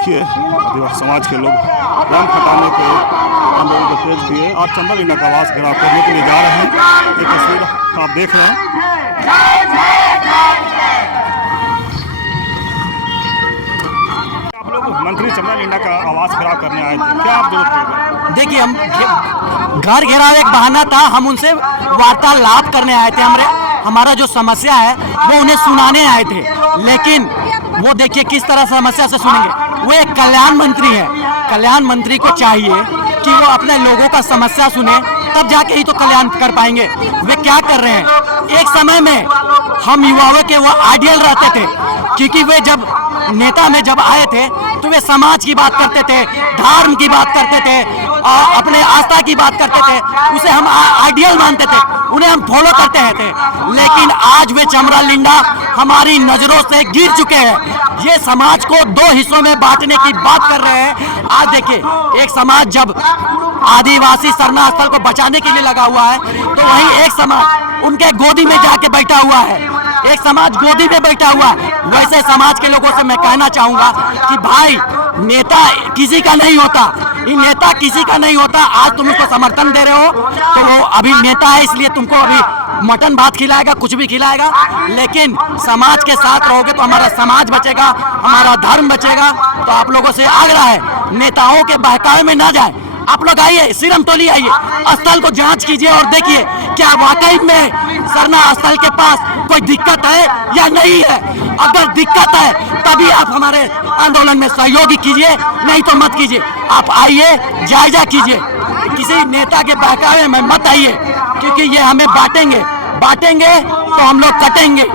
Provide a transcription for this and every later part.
देखिए आदिवासी समाज के लोग रंग हटाने के आंदोलन को तेज किए और चंबल लींडा का आवास घेराव करने के लिए जा रहे हैं। ये तस्वीर आप देख रहे हैं। आप लोग मंत्री चंबल लींडा का आवास घेराव करने आए थे, क्या आप जरूरत पड़? देखिए, हम घर घेराव एक बहाना था, हम उनसे वार्तालाप करने आए थे। हमारा जो समस्या है वो उन्हें सुनाने आए थे, लेकिन वो देखिए किस तरह समस्या से सुनेंगे। वो एक कल्याण मंत्री है, कल्याण मंत्री को चाहिए कि वो अपने लोगों का समस्या सुने, तब जाके ही तो कल्याण कर पाएंगे। वे क्या कर रहे हैं? एक समय में हम युवाओं के वो आइडियल रहते थे, क्योंकि वे जब नेता में जब आए थे तो वे समाज की बात करते थे, धर्म की बात करते थे, अपने आस्था की बात करते थे। उसे हम आइडियल मानते थे, उन्हें हम फॉलो करते थे। लेकिन आज वे चमरा लींडा हमारी नजरों से गिर चुके हैं। ये समाज को दो हिस्सों में बांटने की बात कर रहे हैं। आज देखिए, एक समाज जब आदिवासी सरना स्थल को बचाने के लिए लगा हुआ है, तो वहीं एक समाज उनके गोदी में जाके बैठा हुआ है, एक समाज गोदी में बैठा हुआ है। वैसे समाज के लोगों से मैं कहना चाहूंगा कि भाई, नेता किसी का नहीं होता, ये नेता किसी का नहीं होता। आज तुम उसको समर्थन दे रहे हो तो वो अभी नेता है, इसलिए तुमको अभी मटन भात खिलाएगा, कुछ भी खिलाएगा। लेकिन समाज के साथ रहोगे तो हमारा समाज बचेगा, हमारा धर्म बचेगा। तो आप लोगों से आग्रह है, नेताओं के बहकावे में ना जाए। आप लोग आइए, सिरमतोली आइए, स्थल को जांच कीजिए और देखिए क्या वाकई में सरना स्थल के पास कोई दिक्कत है या नहीं है। अगर दिक्कत है तभी आप हमारे आंदोलन में सहयोग कीजिए, नहीं तो मत कीजिए। आप आइए, जायजा कीजिए, किसी नेता के बहकावे में मत आइए, क्योंकि ये हमें बांटेंगे तो हम लोग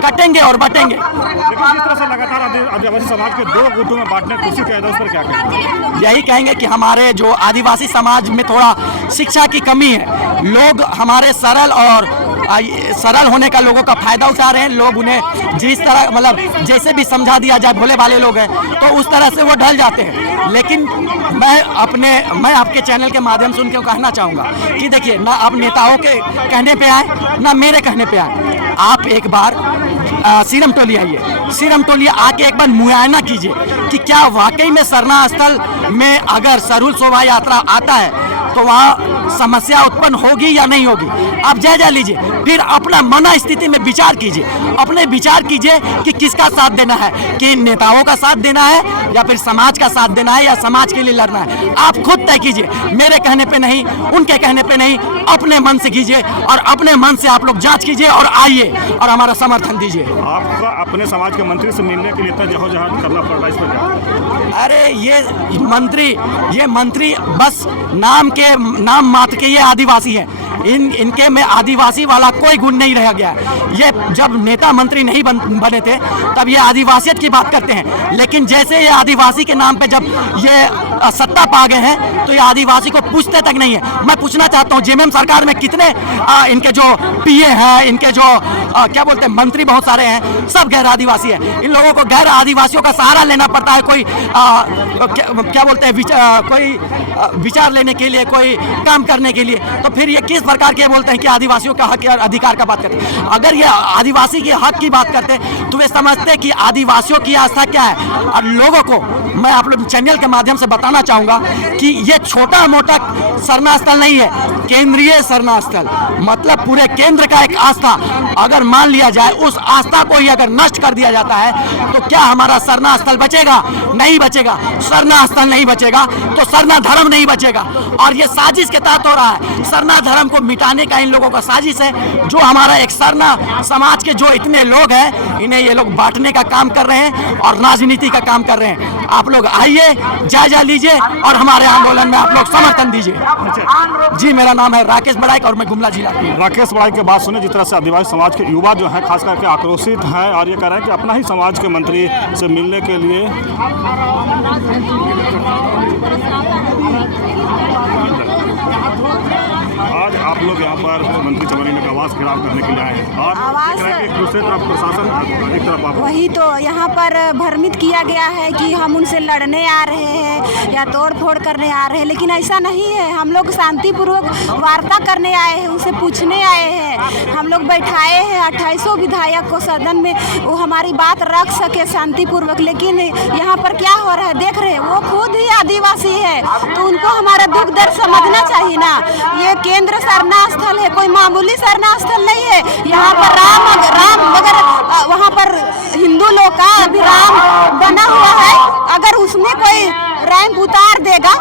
कटेंगे और बटेंगे। लेकिन जिस तरह से लगातार आदिवासी समाज के दो गुटों में बांटने की कोशिश किया जाए, उस पर क्या कहेंगे? यही कहेंगे कि हमारे जो आदिवासी समाज में थोड़ा शिक्षा की कमी है। लोग हमारे सरल होने का लोगों का फायदा उठा रहे हैं। लोग उन्हें जिस तरह मतलब जैसे भी समझा दिया जाए, भोले भाले लोग हैं, तो उस तरह से वो ढल जाते हैं। लेकिन मैं आपके चैनल के माध्यम से उनको कहना चाहूँगा कि देखिए, ना आप नेताओं के कहने पे आए, ना मेरे कहने पे आए। आप एक बार सिरमतोली आइए, सिरमतोली आके एक बार मुआयना कीजिए कि क्या वाकई में सरना स्थल में अगर सरूल शोभा यात्रा आता है तो वहाँ समस्या उत्पन्न होगी या नहीं होगी। आप जायजा लीजिए, फिर अपना मना स्थिति में विचार कीजिए, अपने विचार कीजिए कि किसका साथ देना है, कि नेताओं का साथ देना है या फिर समाज का साथ देना है या समाज के लिए लड़ना है। आप खुद तय कीजिए, मेरे कहने पे नहीं, उनके कहने पे नहीं, अपने मन से कीजिए और अपने मन से आप लोग जांच कीजिए और आइए और हमारा समर्थन दीजिए। आपका अपने समाज के मंत्री से मिलने के लिए इतना जहद करना पड़ रहा है, इस पर क्या? अरे ये मंत्री बस नाम मात्र के ये आदिवासी है। इनके में आदिवासी वाला कोई गुण नहीं रह गया। ये जब नेता मंत्री नहीं बने थे तब ये आदिवासियत की बात करते हैं, लेकिन जैसे ये आदिवासी के नाम पे जब ये सत्ता पा गए हैं तो ये आदिवासी को पूछते तक नहीं है। मैं पूछना चाहता हूँ, जेएमएम सरकार में कितने इनके जो पीए हैं, इनके जो क्या बोलते हैं मंत्री बहुत सारे हैं, सब गैर आदिवासी है। इन लोगों को गैर आदिवासियों का सहारा लेना पड़ता है, कोई क्या बोलते हैं कोई विचार लेने के लिए, कोई काम करने के लिए। तो फिर ये किस प्रकार के बोलते हैं कि आदिवासियों का हक और अधिकार का बात करते हैं। अगर ये आदिवासी के हक की बात करते तो वे समझते कि आदिवासियों की आस्था क्या है। और लोगों को मैं आप लोग चैनल के माध्यम से बताना चाहूंगा कि ये छोटा मोटा सरना स्थल नहीं है, केंद्रीय सरना स्थल, मतलब पूरे केंद्र का एक आस्था। अगर मान लिया जाए उस आस्था को ही अगर नष्ट कर दिया जाता है तो क्या हमारा सरना स्थल बचेगा? नहीं बचेगा। सरना स्थल नहीं बचेगा तो सरना धर्म नहीं बचेगा। और ये साजिश के तहत हो रहा है, सरना धर्म को मिटाने का इन लोगों का साजिश है। जो हमारा एक सरना समाज के जो इतने लोग हैं, इन्हें ये लोग बांटने का काम कर रहे हैं और राजनीति का काम कर रहे हैं। आप लोग आइए, जायजा लीजिए और हमारे आंदोलन में आप लोग समर्थन दीजिए। जी, मेरा नाम है राकेश बड़ाइक और मैं गुमला जिला की। राकेश बड़ाइक की बात सुने, जिस तरह से आदिवासी समाज के युवा जो हैं खास करके आक्रोशित हैं और ये कह रहे हैं कि अपना ही समाज के मंत्री से मिलने के लिए आज आप लोग लोग यहाँ पर मंत्री चमरलिंडा का आवास घेराव करने के लिए आए हैं और देख रहे हैं कि दूसरी तरफ प्रशासन, एक तरफ आप। वही तो यहाँ पर भ्रमित किया गया है कि हम उनसे लड़ने आ रहे हैं या तोड़ फोड़ करने आ रहे हैं, लेकिन ऐसा नहीं है। हम लोग शांतिपूर्वक वार्ता करने आए हैं, उनसे पूछने आए हैं। हम लोग बैठाए हैं 2800 विधायक को सदन में, वो हमारी बात रख सके शांतिपूर्वक। लेकिन यहाँ पर क्या हो रहा है देख रहे हैं, वो खुद ही आदिवासी है, तो उनको हमारा दुख दर्द समझना चाहिए ना। ये केंद्र शरणा स्थल है, कोई मामूली शरणा स्थल नहीं है। यहाँ पर राम अगर वहाँ पर हिंदू लोग का भी राम बना हुआ है, अगर उसमें कोई रैंप उतार देगा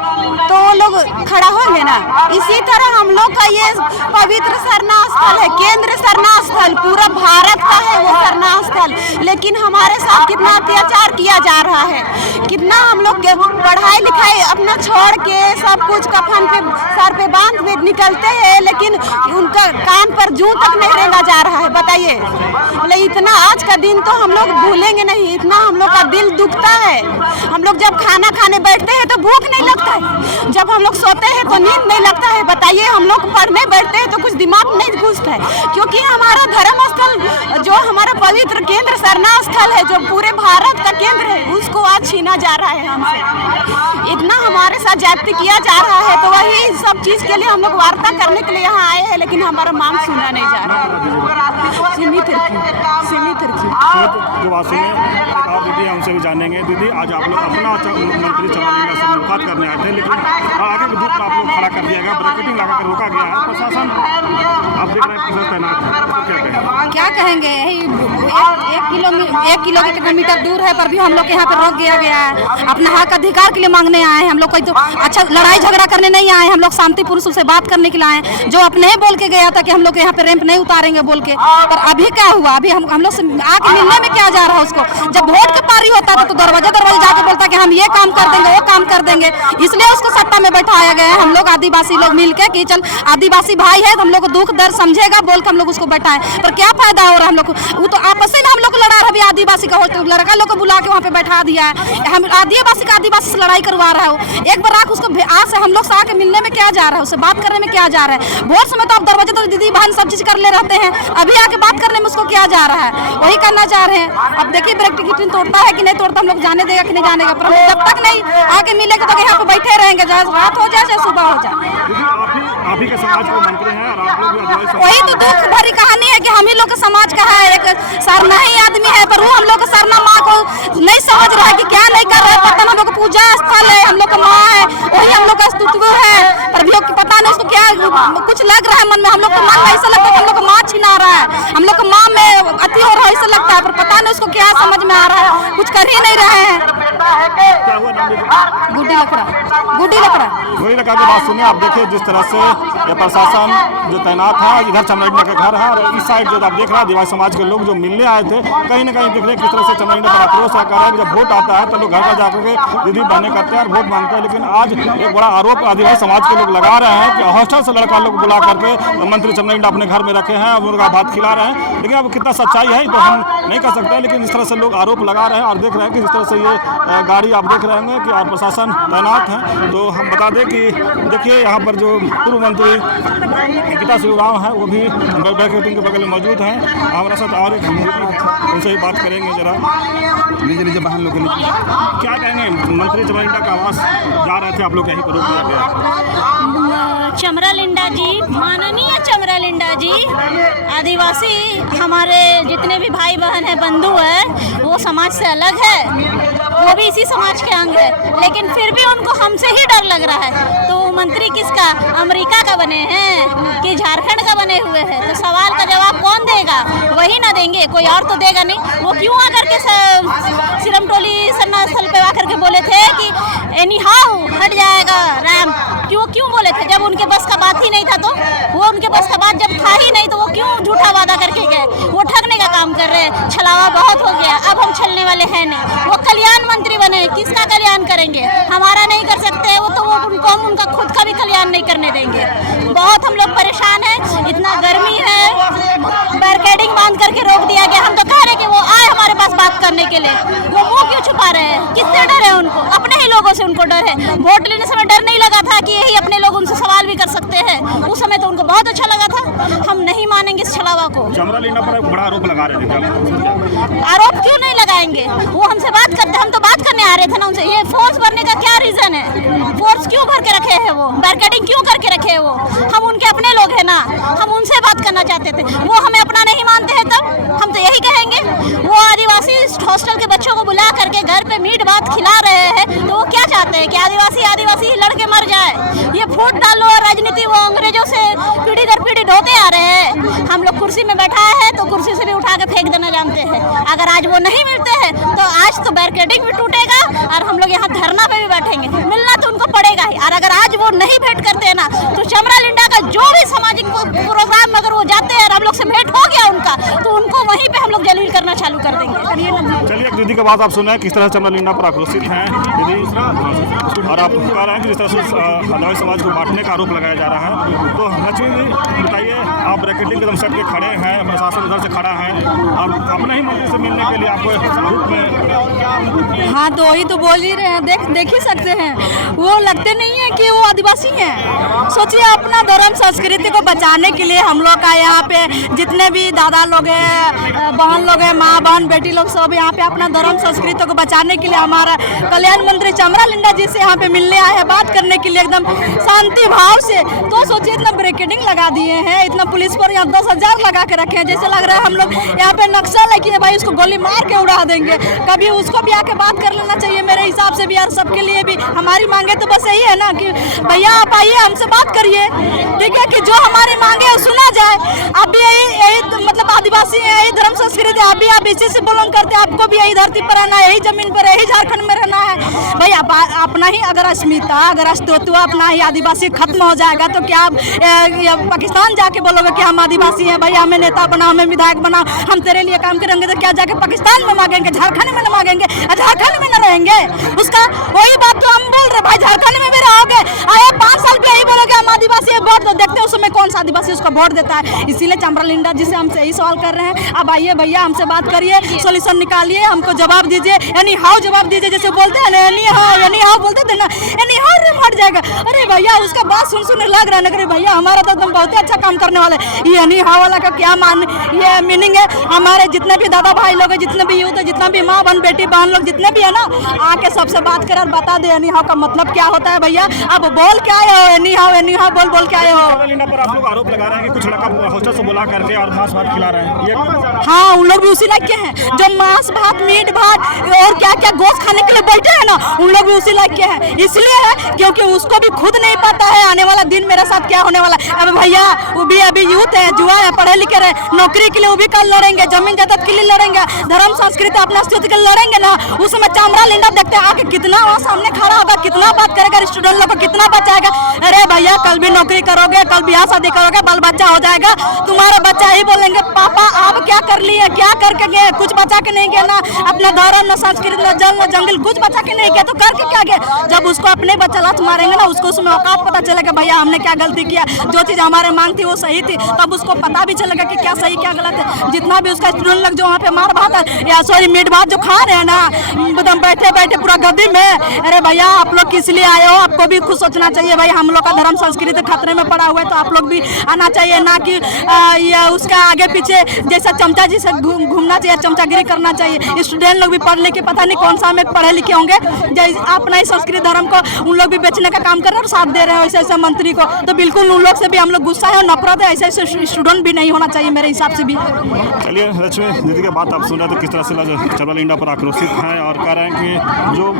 तो वो लोग खड़ा होंगे ना। इसी तरह हम लोग का ये पवित्र शरणा स्थल है, केंद्र शरणा स्थल, पूरा भारत का है वो शरणा स्थल। लेकिन हमारे साथ कितना अत्याचार किया जा रहा है, कितना हम लोग पढ़ाई लिखाई अपना छोड़ के सब कुछ कफन पे सर पे बांध में निकलते हैं, लेकिन उनका कान पर जूं तक नहीं रेंगा जा रहा है। बताइए, बोले इतना आज का दिन तो हम लोग भूलेंगे नहीं, इतना हम लोग का दिल दुखता है। हम लोग जब खाना खाने बैठते हैं तो भूख नहीं लगता है, जब हम लोग सोते हैं तो नींद नहीं लगता है। बताइए, हम लोग पढ़ने बैठते हैं तो कुछ दिमाग नहीं घुसता है, क्योंकि हमारा धर्म स्थल जो हमारा पवित्र केंद्र शरणा स्थल है, जो पूरे भारत का केंद्र है, उसको आज छीना जा रहा है हमसे। इतना हमारे साथ ज्यादती किया जा रहा है, तो वही सब चीज के लिए हम लोग वार्ता करने के लिए यहाँ आए हैं, लेकिन हमारा मांग सुना नहीं जा रहा है। सीमित जो वासी में और दीदी उनसे भी जानेंगे। दीदी, आज आप लोग अपना मंत्री चमरलिंडा से मुलाकात करने आए थे, लेकिन आगे के धूप में आप लोग खड़ा कर दिया गया, ब्रैकेटिंग लगा कर रोका गया है। प्रशासन आप देख रहे हैं तैनात है, तो क्या कहेंगे? यही 1 किलोमीटर दूर है, पर भी हम लोग यहाँ पे रोक दिया गया है। अपना हक अधिकार के लिए मांगने आए हैं हम लोग, कोई तो अच्छा लड़ाई झगड़ा करने नहीं आए, हम लोग शांतिपूर्वक से बात करने के लिए आए हैं। जो अपने ही बोल के गया था कि हम लोग यहाँ पे रैंप नहीं उतारेंगे बोल के, पर अभी क्या हुआ? अभी हम लोग से आके मिलने में क्या जा रहा है उसको? जब वोट का पारी होता था तो दरवाजे जाके बोलता कि हम ये काम कर देंगे, वो काम कर देंगे, इसलिए उसको सत्ता में बैठाया गया है। हम लोग आदिवासी लोग मिलके कि चल आदिवासी भाई है तो हम लोग को दुख दर्द समझेगा बोल के हम लोग उसको बैठाए, पर क्या फायदा हो रहा है हम लोग को? वो तो आपस में हम लोग लड़ा रहा है, आदिवासी का लड़का लोग को बुला के वहाँ पे बैठा दिया है। हम आदिवासी से लड़ाई करवा रहा है। एक बार आके उसको आज से हम लोग से आके मिलने में क्या जा रहा है, उससे बात करने में क्या जा रहा है? वोट समय तो आप दरवाजे तो दीदी बहन सब चीज कर ले रहते हैं, अभी आके बात करने में उसको क्या जा रहा है? वही करना चाह रहे हैं। अब देखिए ब्रैकेटिंग तोड़ता है कि नहीं तोड़ता, हम लोग जाने देगा कि नहीं जानेगा, पर हम जब तक नहीं आके मिलेगा तो यहाँ पे बैठे रहेंगे, चाहे रात हो जाए चाहे सुबह हो जाए। आप ही के समाज के मंत्री हैं और आप लोग वही तो दुख भरी कहानी है कि हम ही लोग के समाज का है, एक सरना ही आदमी है, पर वो हम लोग सरना माँ को नहीं समझ रहा है कि क्या नहीं कर रहे हैं। पता हम लोग का पूजा स्थल है, हम लोग का माँ है, वही हम लोग का स्तुत्व है, पर भी पता नहीं उसको क्या कुछ लग रहा है मन में। हम लोग को मन में ऐसा लगता है कि हम लोग का माँ छिना रहा है, हम लोग का माँ में अति हो रहा है ऐसा लगता है, पर पता नहीं उसको क्या समझ में आ रहा है, कुछ कर ही नहीं रहे हैं। गुड्डी लकड़ा वही लगा के बात सुनिए। आप देखिए जिस तरह से ये प्रशासन जो तैनात है, इधर चमरलिंडा का घर है और इस साइड जो आप देख रहे हैं आदिवासी समाज के लोग जो मिलने आए थे, कहीं ना कहीं देख रहे हैं किस तरह से चमरलिंडा पर आक्रोश कर रहे हैं। जब वोट आता है तो लोग घर घर जाकर के दीदी बहने करते हैं और वोट मांगते हैं, लेकिन आज एक बड़ा आरोप आदिवासी समाज के लोग लगा रहे हैं कि हॉस्टल से लड़का लोग बुला करके मंत्री चमरलिंडा अपने घर में रखे हैं और उनका भात खिला रहे हैं। लेकिन अब कितना सच्चाई है तो हम नहीं कह सकते, लेकिन इस तरह से लोग आरोप लगा रहे हैं और देख रहे हैं कि जिस तरह से ये गाड़ी आप देख रहे होंगे कि प्रशासन तैनात है। तो हम बता दें कि देखिए यहाँ पर जो पूर्व मंत्री गीता सिंह उरांव है वो भी ब्रैकेटिंग के बगल में मौजूद हैं। हमारे साथ और एक उनसे ही बात करेंगे। जरा लीजिए बहन लोग क्या कहेंगे? मंत्री चमरलिंडा का आवास जा रहे थे, आप लोग यहीं पर रोक दिया गया। चमरलिंडा जी, माननीय चमरलिंडा जी, आदिवासी हमारे जितने भी भाई बहन हैं, बंधु हैं, वो समाज से अलग है, वो भी इसी समाज के अंग है, लेकिन फिर भी उनको हमसे ही डर लग रहा है। तो मंत्री किसका, अमेरिका का बने हैं कि झारखंड का बने हुए हैं? तो सवाल का जवाब कौन देगा? वही ना देंगे, कोई और तो देगा नहीं। वो क्यों आकर के सिरमटोली सरना स्थल पे आकर के बोले थे कि एनी हाउ हट जाएगा रैंप? क्यों बोले थे? जब उनके बस का बात ही नहीं था, तो वो उनके बस का बात जब था ही नहीं तो वो क्यों झूठा वादा करके गए? वो ठगने का काम कर रहे हैं, छलावा बहुत हो गया, अब हम छलने वाले हैं नहीं। वो कल्याण मंत्री बने, किसका कल्याण करेंगे? हमारा नहीं कर सकते वो, तो वो उनको हम उनका खुद का भी कल्याण नहीं करने देंगे। बहुत हम लोग परेशान हैं, इतना गर्मी है, बैरिकेडिंग बांध करके रोक दिया गया। हम तो कह रहे कि वो आए हमारे पास बात करने के लिए, वो मुँह क्यों छुपा रहे हैं? किससे डर है उनको? अपने ही लोगों से उनको डर है। वोट लेने समय डर नहीं लगा था कि यही अपने लोग उनसे सवाल भी कर सकते हैं। उस समय तो उनको बहुत अच्छा लगा था। हम नहीं मानेंगे इस छलावा को। चमरा लिंडा पर एक बड़ा आरोप लगा रहे थे, आरोप क्यों नहीं लगाएंगे? वो हमसे बात करते, हम तो बात करने आ रहे थे ना उनसे। ये फोर्स भरने का क्या रीजन है? फोर्स क्यों भर के रखे हैं? वो बैरिकेडिंग क्यों करके रखे हैं? वो हम उनके अपने लोग हैं ना, हम उनसे बात करना चाहते थे। वो हमें अपना नहीं मानते हैं, तब हम तो यही कहेंगे। वो आदिवासी हॉस्टल के बच्चों को बुला करके घर पे मीट भात खिला रहे हैं, तो वो क्या चाहते हैं कि आदिवासी ही लड़के मर जाए? ये फूट डालो और राजनीति वो अंग्रेजों से पीढ़ी दर पीढ़ी ढोते आ रहे हैं। हम लोग कुर्सी में बैठा है तो कुर्सी से भी उठा के फेंक देना जानते हैं। अगर आज वो नहीं मिलते हैं तो आज तो बैरिकेडिंग भी टूटेगा और हम लोग यहाँ धरना पे भी बैठेंगे। मिलना तो उनको पड़ेगा ही। और अगर आज वो नहीं भेंट करते हैं ना, तो चमरा लिंडा का जो भी सामाजिक प्रोग्राम अगर वो जाते हैं और हम लोग से भेंट हो गया उनका, तो उनको वहीं पे हम लोग जलील करना चालू कर देंगे। चलिए, एक दीदी के बाद आप सुना किस तरह चमरा लिंडा पर आक्रोशित हैं दीदी, और आप कह रहे हैं कि जिस तरह से आदिवासी समाज को बांटने का आरोप लगाया जा रहा है। तो लक्ष्मी जी बताइए, आप ब्रैकेटिंग एकदम सट के खड़े हैं, प्रशासन उधर से खड़ा है, और अपने ही मंत्री से मिलने के लिए आपको ग्रुप में। हाँ, तो वही तो बोल ही रहे हैं, देख ही सकते हैं। वो लगते नहीं है कि वो आदिवासी हैं। सोचिए, अपना धर्म संस्कृति को बचाने के लिए हम लोग का यहाँ पे जितने भी दादा लोग हैं, बहन लोग हैं, माँ बहन बेटी लोग सब यहाँ पे अपना धर्म संस्कृति को बचाने के लिए हमारा कल्याण मंत्री चमरा लिंडा जी से यहाँ पे मिलने आए हैं, बात करने के लिए एकदम शांति भाव से। तो सोचिए, इतना ब्रिकेडिंग लगा दिए हैं, इतना पुलिस पर यहाँ 10,000 लगा के रखे हैं, जैसे लग रहा है हम लोग यहाँ पे नक्सल है कि भाई उसको गोली मार के उड़ा देंगे। कभी उसको भी आके बात कर लेना चाहिए मेरे हिसाब से भी, यार सबके लिए भी। हमारी मांगे तो बस यही है ना कि भैया आप आइए, हमसे बात करिए, ठीक है, कि जो हमारी मांगे है सुना जाए। आप भी यही मतलब आदिवासी है, यही धर्म संस्कृति है, आप इसी से बिलोंग करते हैं, आपको भी यही धरती पर रहना है, यही जमीन पर, यही झारखंड में रहना है। भाई अपना ही अगर अस्मिता, अगर अस्तित्व अपना ही आदिवासी खत्म हो जाएगा तो क्या आप पाकिस्तान जाके बोलोगे कि हम आदिवासी हैं, भाई हमें नेता बनाओ, हमें विधायक बनाओ, हम तेरे लिए काम करेंगे? तो क्या जाके पाकिस्तान में मांगेंगे? झारखंड में न मांगेंगे? झारखंड में न रहेंगे? उसका वही बात तो हम बोल रहे, भाई झारखंड में भी रहोगे, आया 5 साल पे यही बोलोगे हम आदिवासी है, वोट तो देखते हैं उसमें कौन सा आदिवासी उसको वोट देता है। इसीलिए चमरा लिंडा जी से हमसे यही सवाल कर रहे हैं, अब आइए भैया, हमसे बात करिए, सोल्यूशन निकालिए, हमको जवाब दीजिए, यानी हाउ जवाब दीजिए, जैसे बोलते हैं ना, यानी हाउ बोलते थे ना, यानी हाउ हट जाएगा। अरे भैया, उसका बात सुन लग रहा है ना, भैया हमारा तो एकदम बहुत ही अच्छा काम करने वाले। यानी हाउ वाला का क्या ये मीनिंग है? हमारे जितने भी दादा भाई लोग हैं, जितने भी यूथ है, जितना भी माँ बहन बेटी बहन लोग जितने भी है ना, आके सबसे बात कर और बता दे यानी हाउ का मतलब क्या होता है। भैया अब बोल क्या आए हो? यानी हाउ बोल के आए हो? पर आप लोग आरोप लगा रहे हैं कि कुछ लड़का हॉस्टल से बुला करके और मांस भात खिला रहे हैं, ये हाँ, उन लोग भी उसी लायक के हैं, जो मांस भात मीट भात और क्या क्या गोश्त खाने के लिए बैठे हैं ना, उन लोग भी उसी लायक के हैं। इसलिए है क्योंकि उसको भी खुद नहीं पता है आने वाला दिन मेरे साथ क्या होने वाला है। अब भैया वो भी अभी यूथ है, जुआ है, पढ़े लिखे रहे, नौकरी के लिए वो भी कल लड़ेंगे, जमीन जायदाद के लिए लड़ेंगे, धर्म संस्कृति अपना अस्तित्व के लिए लड़ेंगे ना। उस समय चमरा लिंडा देखते हैं आके कितना वहाँ सामने खड़ा होगा, कितना बात करेगा, स्टूडेंट लोग को कितना बचाएगा। अरे भैया, कल भी नौकरी करोगे, कल ब्याह शादी करोगे, बाल बच्चा हो जाएगा, तुम्हारा बच्चा ही बोलेंगे पापा आप क्या कर लिए, क्या करके गए, कुछ बचा के नहीं गया ना, अपना धर्म न संस्कृति न जल न जंगल कुछ बचा के नहीं गया, तो करके क्या गया? जब उसको अपने बच्चा लात मारेंगे ना, उसको उसमें औकात पता चलेगा, भैया हमने क्या गलती किया, जो चीज हमारे मांग थी वो सही थी, तब उसको पता भी चलेगा कि क्या सही क्या गलत है। जितना भी उसका स्टूडेंट लोग जो वहाँ पे मार भात या सॉरी मीट भात जो खा रहे हैं ना, एकदम बैठे बैठे पूरा गद्दी में, अरे भैया आप लोग किस लिए आए हो? आपको भी खुद सोचना चाहिए, भाई हम लोग का धर्म संस्कृति खतरे में पड़ा हुआ है, तो आप लोग भी आना चाहिए, ना कि ये उसका आगे पीछे जैसा चमचा जी से घूमना चाहिए, चमचागिरी करना चाहिए। स्टूडेंट लोग भी पढ़ लिखे पता नहीं कौन सा में पढ़े लिखे होंगे, अपना ही संस्कृत धर्म को उन लोग भी बेचने का काम कर रहे हैं और साथ दे रहे हैं ऐसे ऐसे मंत्री को, तो बिल्कुल उन लोग से भी हम लोग गुस्सा है और नफरत है, ऐसे ऐसे स्टूडेंट भी नहीं होना चाहिए मेरे हिसाब से भी। चलिए लक्ष्मी दीदी की बात आप सुन रहे थे किस तरह से चमरा लिंडा पर आक्रोशित हैं और कह रहे हैं कि जो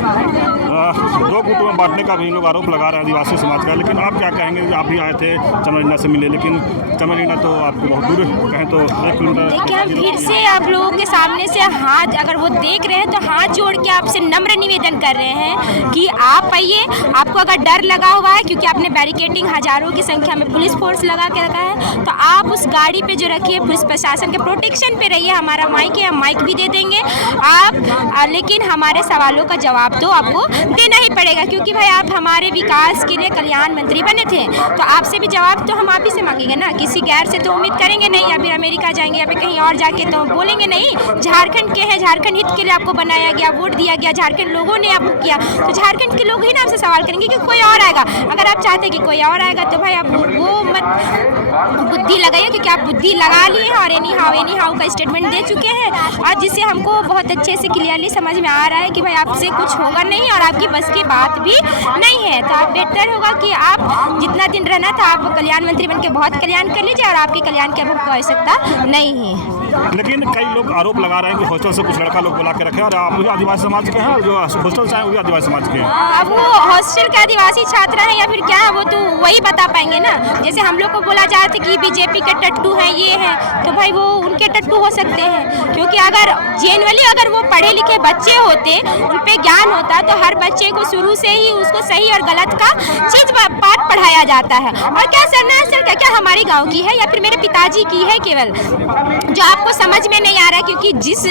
दो गुटों में बांटने का भी लोग आरोप लगा रहे हैं आदिवासी समाज का। लेकिन आप क्या कहेंगे? आप भी आए थे चमरा लिंडा से मिले, लेकिन चमरा लिंडा तो आपको बहुत दूर कहें तो 1 किलोमीटर। देखिए, हम फिर से आप लोगों के सामने से हाथ अगर वो देख रहे हैं तो हाथ जोड़ के आपसे नम्र निवेदन कर रहे हैं कि आप आइए। आपको अगर डर लगा हुआ है क्योंकि आपने बैरिकेडिंग हजारों की संख्या में पुलिस फोर्स लगा के रखा है, तो आप उस गाड़ी पे जो रखिए, पुलिस प्रशासन के प्रोटेक्शन पे रहिए। हमारा माइक है, हम माइक भी दे देंगे आप, लेकिन हमारे सवालों का जवाब तो आपको देना ही पड़ेगा, क्योंकि भाई आप हमारे विकास के लिए कल्याण मंत्री बने थे, तो आपसे भी जवाब तो हम आप ही से मांगेंगे ना, किसी गैर से तो उम्मीद करेंगे नहीं, या फिर अमेरिका जाएंगे या फिर कहीं और जाके तो बोलेंगे नहीं। झारखंड के हैं, झारखंड हित के लिए आपको बनाया गया, वोट दिया गया, झारखंड लोगों ने आपको किया, तो झारखंड के लोग ही ना आपसे सवाल करेंगे कि कोई और आएगा। अगर आप चाहते कि कोई और आएगा तो भाई आप वो मत बुद्धि लगाइए, क्योंकि आप बुद्धि लगा लिए हैं और एनी हाउ का स्टेटमेंट दे चुके हैं, और जिससे हमको बहुत अच्छे से क्लियरली समझ में आ रहा है कि भाई आपसे कुछ होगा नहीं और आपकी बस की बात भी नहीं है। तो आप बेहतर होगा कि आप जितना दिन रहना था आप कल्याण मंत्री बनके बहुत कल्याण कर लीजिए, और आपके कल्याण की अब हमको आवश्यकता नहीं है। लेकिन कई लोग आरोप लगा रहे हैं कि हॉस्टल से कुछ लड़का लोग बुला के रखे और आप भी आदिवासी समाज के हैं, और जो हॉस्टल से आए वो भी आदिवासी समाज के हैं। अब वो हॉस्टल के आदिवासी छात्र हैं या फिर क्या है, वो तो वही बता पाएंगे ना। जैसे हम लोग को बोला जाता है कि बीजेपी के टट्टू हैं, ये हैं, तो भाई वो उनके टट्टू हो सकते हैं, क्योंकि अगर जेनुअली अगर वो पढ़े लिखे बच्चे होते, उन पे ज्ञान होता, तो हर बच्चे को शुरू से ही उसको सही और गलत का चीज पाठ पढ़ाया जाता है। और क्या सरना हॉस्टल क्या हमारे गाँव की है या फिर मेरे पिताजी की है केवल, जो आपको समझ में नहीं आ रहा है, क्योंकि जिस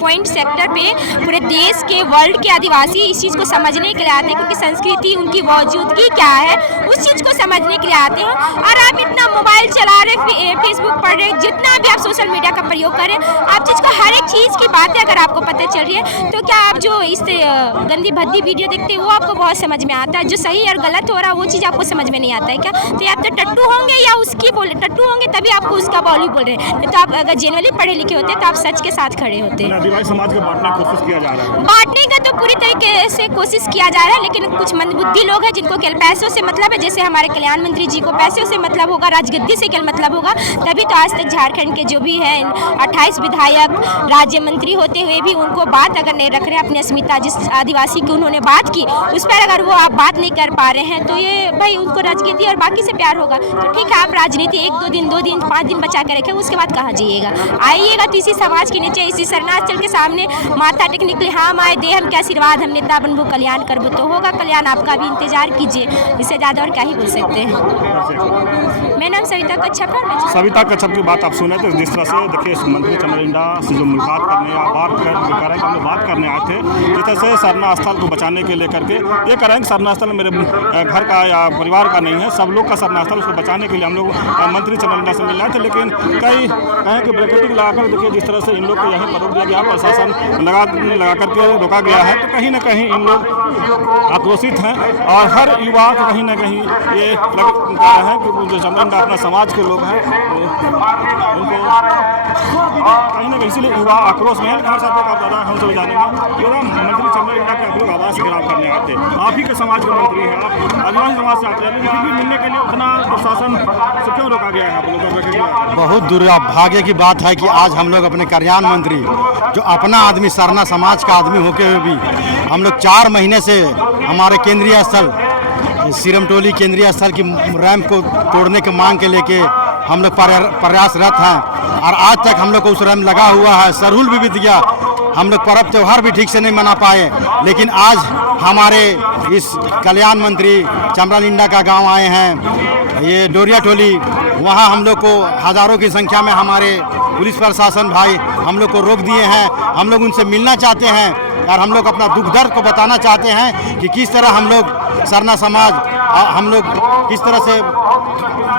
पॉइंट सेक्टर पे पूरे देश के वर्ल्ड के आदिवासी इस चीज़ को समझने के लिए आते हैं, क्योंकि संस्कृति उनकी मौजूदगी क्या है उस चीज़ को समझने के लिए आते हैं। और आप इतना मोबाइल चला रहे, फेसबुक पढ़ रहे, जितना भी आप सोशल मीडिया का प्रयोग करें, आप चीज़ को हर एक चीज़ की बातें अगर आपको पता चल रही है, तो क्या आप जो इस गंदी भद्दी वीडियो देखते हैं वो आपको बहुत समझ में आता है, जो सही और गलत हो रहा है वो चीज़ आपको समझ में नहीं आता है क्या? तो आप तो टट्टू होंगे या उसकी बोले टट्टू होंगे तभी आपको उसका बॉली बोल रहे हैं। तो आप अगर जेनुअली पढ़े लिखे होते तो आप सच के साथ खड़े होते। आदिवासी समाज को बांटने की कोशिश किया जा रहा है, बांटने का तो पूरी तरीके से कोशिश किया जा रहा है, लेकिन कुछ मंदबुद्धि लोग हैं जिनको केवल पैसों से मतलब है। जैसे हमारे कल्याण मंत्री जी को पैसों से मतलब होगा, राजगद्दी से केवल मतलब होगा, तभी तो आज तक झारखंड के जो भी हैं 28 विधायक राज्य मंत्री होते हुए भी उनको बात अगर नहीं रख रहे, अपनी अस्मिता जिस आदिवासी की उन्होंने बात की उस पर अगर वो आप बात नहीं कर पा रहे हैं, तो ये भाई उनको राजगद्दी और बाकी से प्यार होगा। तो ठीक है, आप राजनीति 1-2 दिन 2 दिन 5 दिन बचा के रखें, उसके बाद कहाँ जाइएगा? आइएगा तो इसी समाज के नीचे इसी सरनाचल के सामने माथा टेकने के लिए हम आए, दे हम क्या आशीर्वाद, हम नेता बनबो कल्याण करबो, तो होगा कल्याण। आपका भी इंतजार कीजिए, इससे ज़्यादा और क्या ही बोल सकते हैं। मेरा नाम सविता कच्छप है। सविता कच्छप की बात आप सुने तो जिस तरह से देखिए मंत्री चमरिंडा से जो मुलाकात करने या बात करने आए थे, जिस तरह से सरना स्थल को बचाने के लेकर के ये कह रहे हैं कि सरना स्थल मेरे घर का या परिवार का नहीं है, सब लोग का सरना स्थल, उसको बचाने के लिए हम लोग मंत्री चमरिंडा से मिलना थे। लेकिन कई कहें कि ब्रैकेटिंग लगाकर देखिए जिस तरह से इन लोग को यहीं पर रोक दिया गया, प्रशासन लगा करके रोका गया है, तो कहीं ना कहीं इन लोग आक्रोशित हैं। और हर युवा को कहीं ना कहीं ये लग रहा है कि जो चमरिंडा अपना समाज के लोग हैं उनको कहीं ना कहीं इसलिए युवा आक्रोश में है। हमारे साथ एक दादा हमसे भी जानेंगे कि मंत्री चमरिंडा के आप लोग आवास से गिराव करने आए थे, आप ही के समाज के मंत्री हैं, आप आदिवासी समाज से आते हैं, लेकिन फिर भी मिलने के लिए उतना प्रशासन से क्यों रोका गया है आप लोगों को? बहुत दुर्भाग्य की बात है कि आज हम लोग अपने कल्याण मंत्री जो अपना आदमी सरना समाज का आदमी होके हुए भी हम लोग 4 महीने से हमारे केंद्रीय स्थल सिरमटोली केंद्रीय स्थल की रैंप को तोड़ने के मांग के लेके हम लोग प्रयासरत हैं, और आज तक हम लोग को उस रैंप लगा हुआ है। सरहुल भी बीत गया, हम लोग पर्व त्यौहार भी ठीक से नहीं मना पाए, लेकिन आज हमारे इस कल्याण मंत्री चमरालिंडा का गांव आए हैं, ये डोरिया टोली, वहाँ हम लोग को हज़ारों की संख्या में हमारे पुलिस प्रशासन भाई हम लोग को रोक दिए हैं। हम लोग उनसे मिलना चाहते हैं और हम लोग अपना दुख दर्द को बताना चाहते हैं कि किस तरह हम लोग सरना समाज हम लोग किस तरह से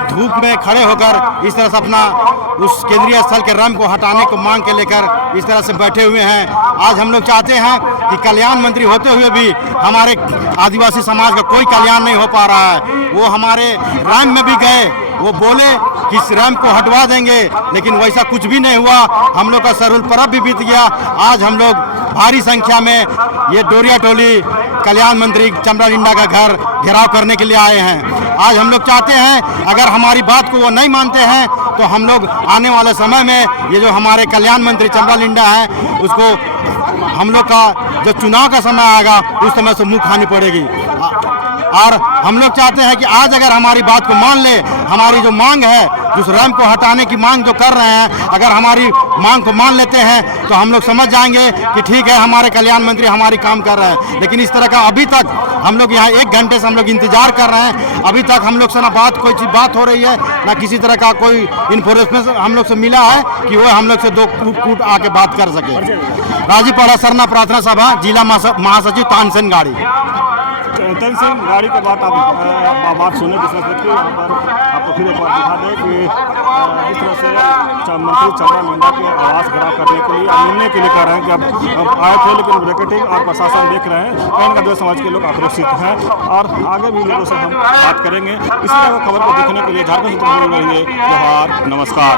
धूप में खड़े होकर इस तरह से अपना उस केंद्रीय स्थल के रैंप को हटाने को मांग के लेकर इस तरह से बैठे हुए हैं। आज हम लोग चाहते हैं कि कल्याण मंत्री होते हुए भी हमारे आदिवासी समाज का कोई कल्याण नहीं हो पा रहा है। वो हमारे रैंप में भी गए, वो बोले कि इस रैंप को हटवा देंगे, लेकिन वैसा कुछ भी नहीं हुआ। हम लोग का सरहुल पर्व भी बीत गया। आज हम लोग भारी संख्या में ये डोरिया टोली कल्याण मंत्री चमरालिंडा का घर घेराव करने के लिए आए हैं। आज हम लोग चाहते हैं अगर हमारी बात को वो नहीं मानते हैं तो हम लोग आने वाले समय में ये जो हमारे कल्याण मंत्री चमरालिंडा है उसको हम लोग का जो चुनाव का समय आएगा उस समय से मुँह खानी पड़ेगी। और हम लोग चाहते हैं कि आज अगर हमारी बात को मान ले, हमारी जो मांग है, जिस रैंप को हटाने की मांग जो कर रहे हैं, अगर हमारी मांग को मान लेते हैं तो हम लोग समझ जाएंगे कि ठीक है हमारे कल्याण मंत्री हमारी काम कर रहे हैं। लेकिन इस तरह का अभी तक हम लोग यहाँ 1 घंटे से हम लोग इंतजार कर रहे हैं, अभी तक हम लोग से ना कोई चीज़ बात हो रही है, ना किसी तरह का कोई इन्फॉर्मेशन हम लोग से मिला है कि वो हम लोग से 2 कूट आके बात कर सके। राजीपाड़ा सरना प्रार्थना सभा जिला महासचिव तानसेन गाड़ी। चैतन्य सिंह गाड़ी के बाद आप बात सुने जिस तरह देखिए यहाँ पर आपको फिर एक बार दिखा दें कि जिस तरह से मंत्री चंद्रा लिंडा के आवास घराव करने के लिए मिलने के लिए कह रहे हैं कि अब आए थे, लेकिन ब्रिकेटिंग और प्रशासन देख रहे हैं। कहीं ना कहीं समाज के लोग आक्रोशित हैं और आगे भी लोगों से हम बात करेंगे। इसी तरह खबर को देखने के लिए झारखंड से रहेंगे। जोहार, नमस्कार।